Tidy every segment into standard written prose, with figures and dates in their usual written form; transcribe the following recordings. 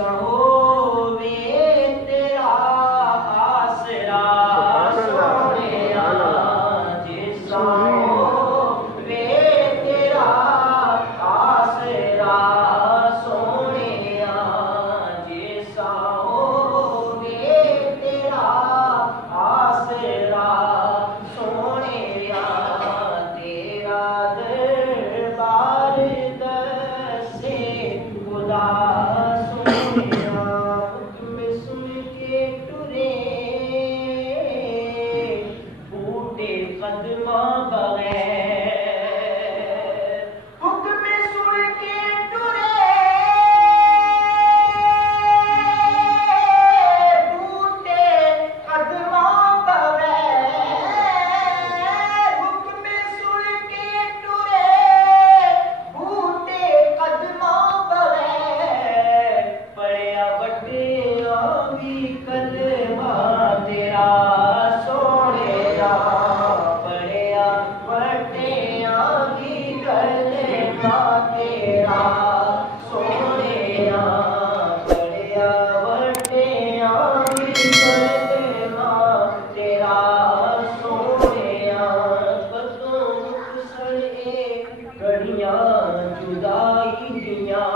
जिसा होवे तेरा आसरा सोनिया, जिसा होवे तेरा आसरा सोनिया, जिसा होवे तेरा आसरा सोनिया, तेरा दरबार दसे खुदा सोनिया। हुक्म सुन के टुरे बूटे कदमा बगैर, हुक्म सुन के टुरे बूटे कदमा बगैर, हुक्म सुन के टुरे बूटे कदमा बगैर, पढ़िया बटिया भी कलमा तेरा सोनिया, पढ़िया बटिया भी कलमा तेरा सोनिया, पढ़िया बटिया भी कलमा तेरा सोनिया। कदों मुखसर घड़ियां जुदाई दियां,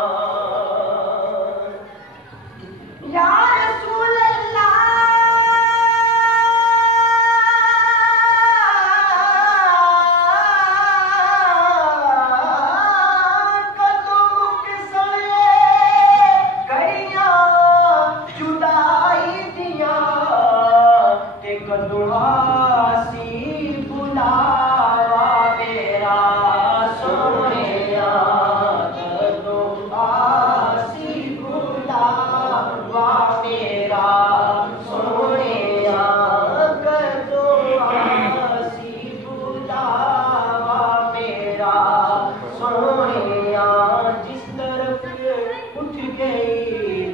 या रसूल अल्लाह कदों मुखसर घड़ियां जुदाई दियां, ते कदों आसी बुलावा मेरा सोनिया, कदों आसी बुलावा मेरा सोनिया, कदों आसी बुलावा मेरा सोनिया। जिस तरफ उठ गई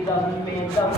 दम में दम